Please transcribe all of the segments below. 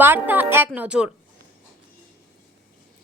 বার্তা এক নজর।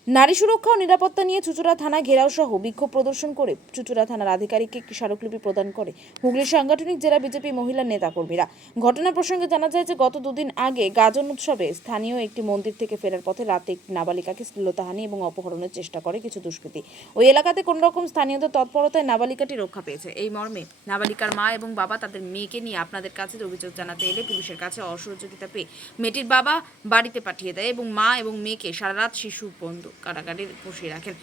নারী সুরক্ষা ও নিরাপত্তা নিয়ে চুঁচুড়া থানা ঘেরাও সহ বিক্ষোভ প্রদর্শন করে চুঁচুড়া থানার আধিকারিককে একটি স্মারকলিপি প্রদান করে হুগলির সাংগঠনিক জেলা বিজেপি মহিলা নেতাকর্মীরা। ঘটনা প্রসঙ্গে জানা যায় যে গত দুদিন আগে গাজন উৎসবে স্থানীয় একটি মন্দির থেকে ফেরার পথে রাতে একটি নাবালিকাকে শ্লীলতাহানি এবং অপহরণের চেষ্টা করে কিছু দুষ্কৃতী। ওই এলাকাতে কোন রকম স্থানীয়দের তৎপরতায় নাবালিকাটি রক্ষা পেয়েছে। এই মর্মে নাবালিকার মা এবং বাবা তাদের মেয়েকে নিয়ে আপনাদের কাছে অভিযোগ জানাতে এলে পুলিশের কাছে অসহযোগিতা পেয়ে মেয়েটির বাবা বাড়িতে পাঠিয়ে দেয় এবং মা এবং মেয়েকে সারা রাত শিশু বন্ধু কারাগারে বসিয়ে রাখেন।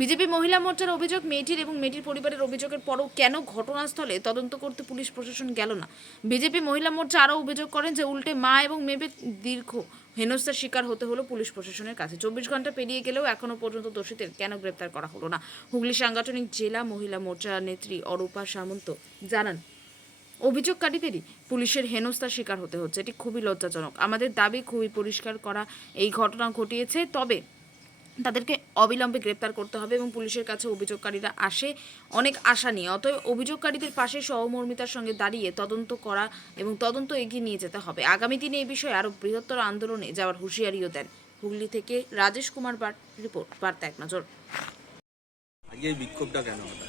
বিজেপি মহিলা মোর্চার অভিযোগ, মেয়েটির এবং মেয়েটির পরিবারের অভিযোগের পরও কেন ঘটনাস্থলে তদন্ত করতে পুলিশ প্রশাসন গেল না। বিজেপি মহিলা মোর্চা আরও অভিযোগ করেন যে উল্টে মা এবং মেয়েকে দীর্ঘ হেনস্থার শিকার হতে হলো পুলিশ প্রশাসনের কাছে। 24 ঘন্টা পেরিয়ে গেলেও এখনও পর্যন্ত দোষীদের কেন গ্রেপ্তার করা হলো না। হুগলি সাংগঠনিক জেলা মহিলা মোর্চা নেত্রী অরূপা সামন্ত জানান, অভিযোগকারীদেরই পুলিশের হেনস্থার শিকার হতে হচ্ছে। এটি খুবই লজ্জাজনক। আমাদের দাবি খুবই পরিষ্কার করা এই ঘটনা ঘটিয়েছে, তবে তাদেরকে অবিলম্বে গ্রেপ্তার করতে হবে এবং পুলিশের কাছে অভিযোগকারীরা আসে অনেক আশা নিয়ে। অতএব অভিযোগকারীদের পাশে সহমর্মিতার সঙ্গে দাঁড়িয়ে তদন্ত করা এবং তদন্ত এগিয়ে নিয়ে যেতে হবে। আগামী দিনে এই বিষয়ে আরও বৃহত্তর আন্দোলনে যাওয়ার হুঁশিয়ারিও দেন। হুগলি থেকে রাজেশ কুমার রিপোর্ট, বার্তা এক নজর। আজকে এই বিক্ষোভটা কেন হলো?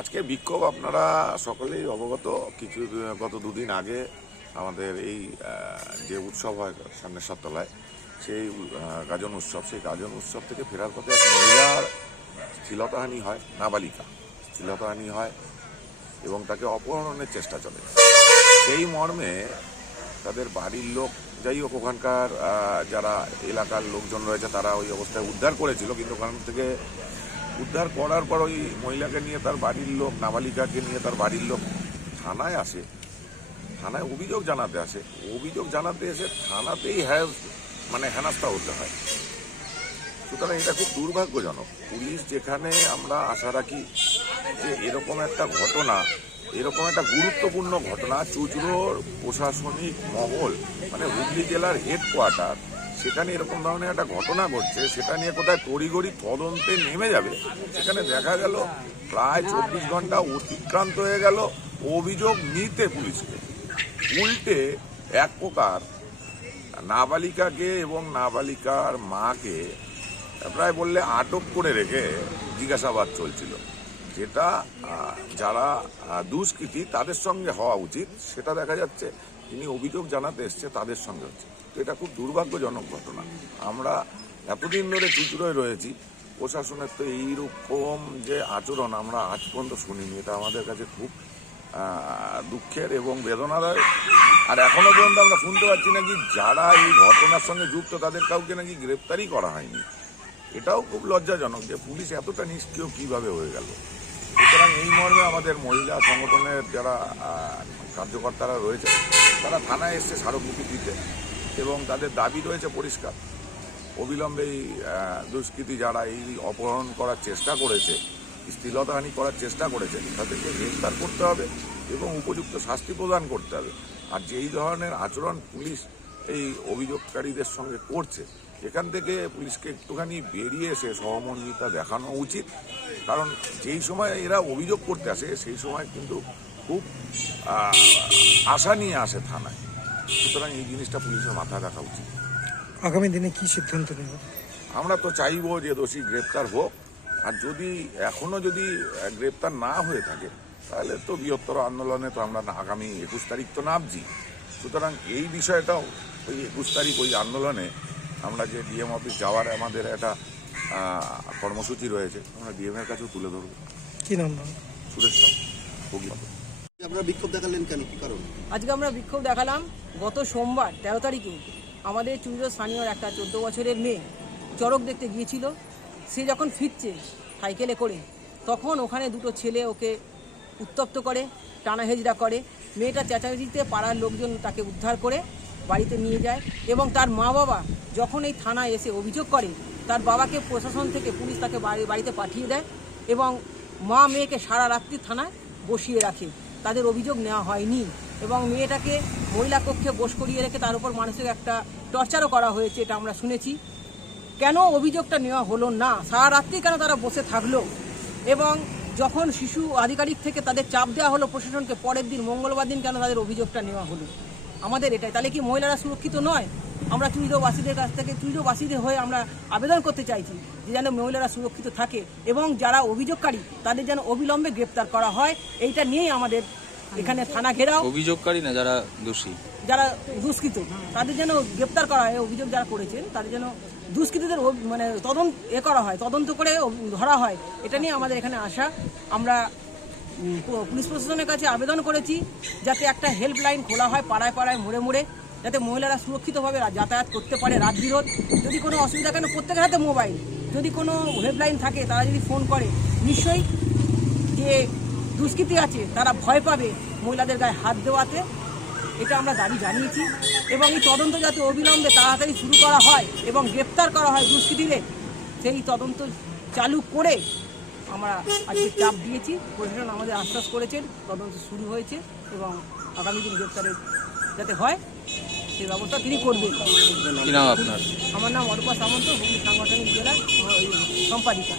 আজকে বিক্ষোভ আপনারা সকলেই অবগত। গত দুদিন আগে আমাদের এই যে উৎসব হয় সামনের সপ্তলায়, সেই গাজন উৎসব, সেই গাজন উৎসব থেকে ফেরার পথে এক মহিলার শ্লীলতাহানি হয়, নাবালিকা শ্লীলতাহানি হয় এবং তাকে অপহরণের চেষ্টা চলে। সেই মর্মে তাদের বাড়ির লোক, যাই হোক ওখানকার যারা এলাকার লোকজন রয়েছে তারা ওই অবস্থায় উদ্ধার করেছিল, কিন্তু ওখান থেকে উদ্ধার করার পর ওই মহিলাকে নিয়ে তার বাড়ির লোক, নাবালিকাকে নিয়ে তার বাড়ির লোক থানায় আসে। থানায় অভিযোগ জানাতে আসে। অভিযোগ জানাতে এসে থানাতেই হেনস্থা হতে হয়। সুতরাং এটা খুব দুর্ভাগ্যজনক। পুলিশ যেখানে আমরা আশা রাখি যে এরকম একটা ঘটনা, এরকম একটা গুরুত্বপূর্ণ ঘটনা, চুঁচুড়োর প্রশাসনিক মহল মানে হুগলি জেলার হেডকোয়ার্টার, সেখানে এরকম ধরনের একটা ঘটনা ঘটছে, সেটা নিয়ে কোথায় তড়িঘড়ি তদন্তে নেমে যাবে, সেখানে দেখা গেল প্রায় 24 ঘন্টা অতিক্রান্ত হয়ে গেল অভিযোগ নিতে পুলিশকে। উল্টে এক প্রকার নাবালিকাকে এবং নাবালিকার মাকে প্রায় বললে আটক করে রেখে জিজ্ঞাসাবাদ চলছিল, যেটা যারা দুষ্কৃতী তাদের সঙ্গে হওয়া উচিত, সেটা দেখা যাচ্ছে তিনি অভিযোগ জানাতে এসছে তাদের সঙ্গে হচ্ছে। তো এটা খুব দুর্ভাগ্যজনক ঘটনা। আমরা এতদিন ধরে চুঁচুড়োয় রয়েছি, প্রশাসনের তো এইরকম যে আচরণ আমরা আজ পর্যন্ত শুনিনি। এটা আমাদের কাছে খুব দুঃখের এবং বেদনাদায়ক। আর এখনো পর্যন্ত আমরা শুনতে পাচ্ছি নাকি যারা এই ঘটনার সঙ্গে যুক্ত তাদের কাউকে নাকি গ্রেপ্তারই করা হয়নি। এটাও খুব লজ্জাজনক যে পুলিশ এতটা নিষ্ক্রিয় কিভাবে হয়ে গেল। সুতরাং এই মর্মে আমাদের মহিলা সংগঠনের যারা কার্যকর্তারা রয়েছে তারা থানায় এসছে স্মারকলিপি দিতে, এবং তাদের দাবি রয়েছে পরিষ্কার, অবিলম্বে এই দুষ্কৃতী যারা এই অপহরণ করার চেষ্টা করেছে, শ্লীলতাহানি করার চেষ্টা করেছে, তাদেরকে গ্রেফতার করতে হবে এবং উপযুক্ত শাস্তি প্রদান করতে হবে। আর যেই ধরনের আচরণ পুলিশ এই অভিযোগকারীদের সঙ্গে করছে, এখান থেকে পুলিশকে একটুখানি বেরিয়ে এসে সহমর্মিতা দেখানো উচিত। কারণ যেই সময় এরা অভিযোগ করতে আসে সেই সময় কিন্তু খুব আশা নিয়ে আসে থানায়। সুতরাং এই জিনিসটা পুলিশের মাথায় রাখা উচিত। আগামী দিনে কি সিদ্ধান্ত নেব? আমরা তো চাইবো যে দোষী গ্রেপ্তার হোক, আর যদি এখনো গ্রেপ্তার না হয়ে থাকে তাহলে তো বৃহত্তর আন্দোলনে তো আমরা আগামী 21 তারিখ তো নামছি। সুতরাং এই বিষয়টাও ওই 21 তারিখ ওই আন্দোলনে আমরা যে ডিএম অফিস যাওয়ার আমাদের একটা কর্মসূচি রয়েছে, আমরা ডিএম এর কাছেও তুলে ধরবো। কি নাম? সুরেশ সাউ, হুগলি। আপনারা বিক্ষোভ দেখালেন কেন, কি কারণ? আজকে আমরা বিক্ষোভ দেখালাম গত সোমবার 13 তারিখে আমাদের চুঁচুড়ো স্থানীয় একটা 14 বছরের মেয়ে চড়ক দেখতে গিয়েছিল। সে যখন ফিরছে সাইকেলে করে, তখন ওখানে দুটো ছেলে ওকে উত্তপ্ত করে, টানা হেজড়া করে। মেয়েটা চেঁচামেচিতে পাড়ার লোকজন তাকে উদ্ধার করে বাড়িতে নিয়ে যায় এবং তার মা বাবা যখন এই থানায় এসে অভিযোগ করে, তার বাবাকে প্রশাসন থেকে পুলিশ তাকে বাড়িতে পাঠিয়ে দেয় এবং মা মেয়েকে সারা রাত্রি থানায় বসিয়ে রাখে। তাদের অভিযোগ নেওয়া হয়নি এবং মেয়েটাকে মহিলা কক্ষে বস করিয়ে রেখে তার উপর মানসিক একটা টর্চারও করা হয়েছে, এটা আমরা শুনেছি। কেন অভিযোগটা নেওয়া হলো না? সারা রাত্রি কেন তারা বসে থাকলো? এবং যখন শিশু আধিকারিক থেকে তাদের চাপ দেওয়া হলো প্রশাসনকে, পরের দিন মঙ্গলবার দিন কেন তাদের অভিযোগটা নেওয়া হলো? আমাদের এটাই, তাহলে কি মহিলারা সুরক্ষিত নয়? আমরা চুইরোবাসীদের কাছ থেকে চুইরোবাসীদের হয়ে আমরা আবেদন করতে চাইছি যে যেন মহিলারা সুরক্ষিত থাকে এবং যারা অভিযোগকারী তাদের যেন অবিলম্বে গ্রেপ্তার করা হয়। এইটা নিয়েই আমাদের এখানে থানা ঘেরাও। অভিযোগকারী না যারা দোষী, যারা দুষ্কৃত তাদের যেন গ্রেপ্তার করা হয়, অভিযোগ যারা করেছেন তাদের যেন দুষ্কৃতীদের মানে করা হয়, তদন্ত করে ধরা হয়। এটা নিয়ে আমাদের এখানে আসা। আমরা পুলিশ প্রশাসনের কাছে আবেদন করেছি যাতে একটা হেল্পলাইন খোলা হয় পাড়ায় পাড়ায় মোড়ে মোড়ে, যাতে মহিলারা সুরক্ষিতভাবে যাতায়াত করতে পারে রাত বিরোধ। যদি কোনো অসুবিধা, কেন প্রত্যেকের হাতে মোবাইল, যদি কোনো হেল্পলাইন থাকে তারা যদি ফোন করে নিশ্চয়ই যে দুষ্কৃতী আছে তারা ভয় পাবে মহিলাদের গায়ে হাত দেওয়াতে। এটা আমরা দাবি জানিয়েছি এবং এই তদন্ত যাতে অবিলম্বে তাড়াতাড়ি শুরু করা হয় এবং গ্রেপ্তার করা হয় দুষ্কৃতীদের, সেই তদন্ত চালু করে আমরা আজকে চাপ দিয়েছি। প্রশাসন আমাদের আশ্বাস করেছেন তদন্ত শুরু হয়েছে এবং আগামী দিন গ্রেপ্তারের যাতে হয় সেই ব্যবস্থা তিনি করবেন। কি নাম আপনার? আমার নাম অরূপা সামন্ত, হুগলি সাংগঠনিক জেলার সম্পাদিকা।